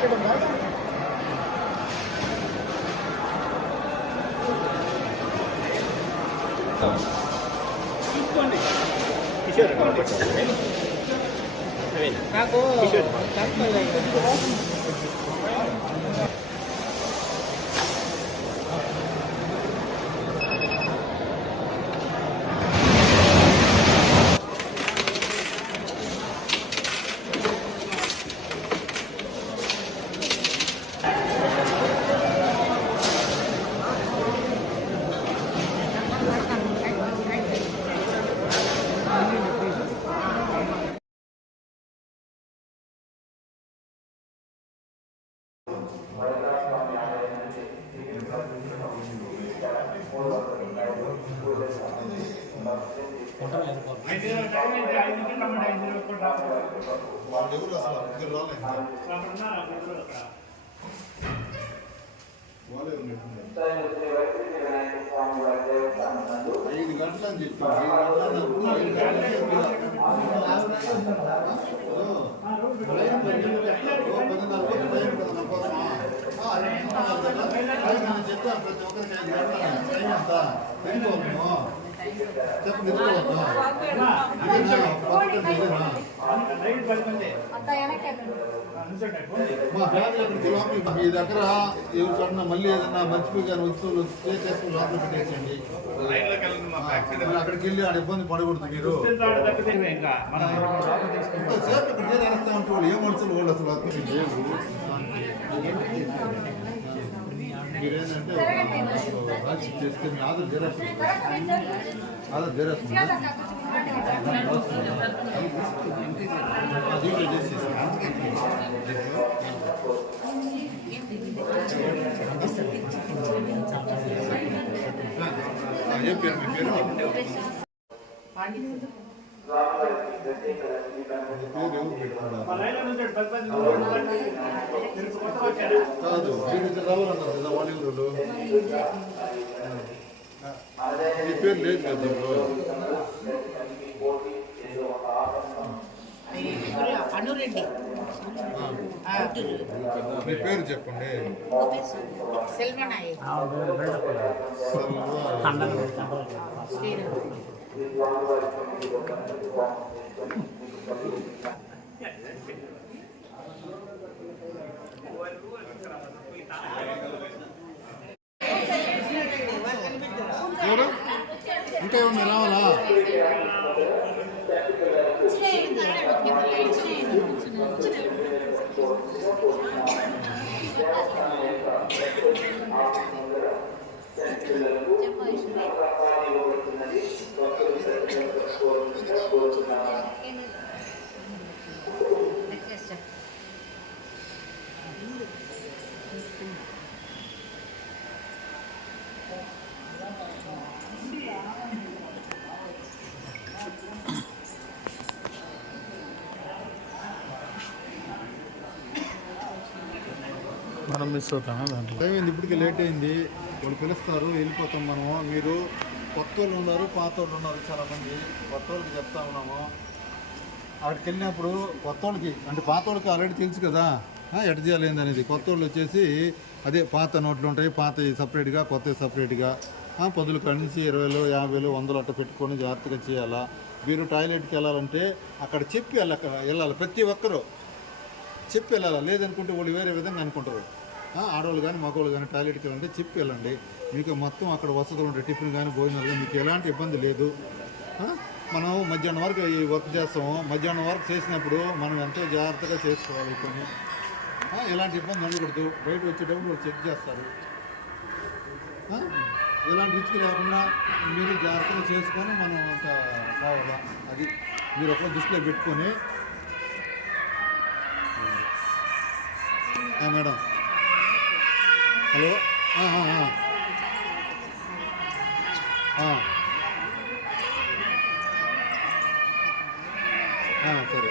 కిషోర్ నాకు ఐదు గంటలని చెప్పి చెప్పాను ప్రతి ఒక్కరికి 5 గంటల టైం అంతా చెప్పండి మా ఫ్యామిలీ మీ దగ్గర ఎవరికన్నా మళ్ళీ ఏదన్నా మర్చిపోయి కానీ వస్తువులు స్టే చేసుకుని లోపల పెట్టేసేయండి. అక్కడికి వెళ్ళి ఆడ ఇబ్బంది పడకూడదు. మీరు సేపు ఇక్కడ చేరేస్తా ఉంటే వాళ్ళు ఏ మనుషులు వాళ్ళు అసలు అర్థం లేవు. మీరేంటంటే చేస్తే మీ ఆధార్ జీరాక్స్ దీంట్లో చేసేసి ఏ పేరు మీ పేరు? కాదు వీళ్ళిద్దరు రావాలన్నారు కదా వాళ్ళ ఊరు. మీ పేరు లేదు కదా దీంట్లో. మీ పేరు చెప్పండి. ఎవరు ఇంకా ఏమన్నా రావాలా? మనం మిస్ అవుతామా దాంట్లో? ఏమైంది? ఇప్పటికే లేట్ అయింది. వాళ్ళు పిలుస్తారు, వెళ్ళిపోతాం మనము. మీరు కొత్త వాళ్ళు ఉన్నారు, పాత వాళ్ళు ఉన్నారు. చాలామంది కొత్త వాళ్ళకి చెప్తా ఉన్నాము. అక్కడికి వెళ్ళినప్పుడు కొత్త వాళ్ళకి అంటే పాత వాళ్ళకి ఆల్రెడీ తెలుసు కదా ఎట చేయాలి అనేది. కొత్త వాళ్ళు వచ్చేసి అదే పాత నోట్లు ఉంటాయి, పాత సపరేట్గా కొత్త సపరేట్గా పదులు కనిసి 20,000 50,000 100 అట్ట పెట్టుకొని జాగ్రత్తగా చేయాలా. మీరు టాయిలెట్కి వెళ్ళాలంటే అక్కడ చెప్పి వెళ్ళాలి. ప్రతి ఒక్కరూ చెప్పి వెళ్ళాలి. లేదనుకుంటే వాళ్ళు వేరే విధంగా అనుకుంటారు. ఆడవాళ్ళు కానీ మగవాళ్ళు కానీ టాయిలెట్కి వెళ్ళాలంటే చెప్పి వెళ్ళండి. మీకు మొత్తం అక్కడ వసతులు ఉంటాయి, టిఫిన్ కానీ భోజనాలు కానీ మీకు ఎలాంటి ఇబ్బంది లేదు. మనం మధ్యాహ్నం వరకు ఈ వర్క్ చేస్తాము. మధ్యాహ్నం వరకు చేసినప్పుడు మనం ఎంతో జాగ్రత్తగా చేసుకోవాలి. కొన్ని ఎలాంటి ఇబ్బంది ఉండకూడదు. బయట వచ్చేటప్పుడు వాళ్ళు చెక్ చేస్తారు. ఎలాంటి రిస్క్ లేకుండా మీరు జాగ్రత్తగా చేసుకొని మనం అంత కావాలా. అది మీరు ఒక దృష్టిలో పెట్టుకొని. మేడం హలో సరే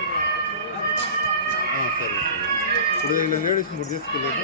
సరే ఇప్పుడు లేడీస్ని కూడా తీసుకెళ్ళలేదు.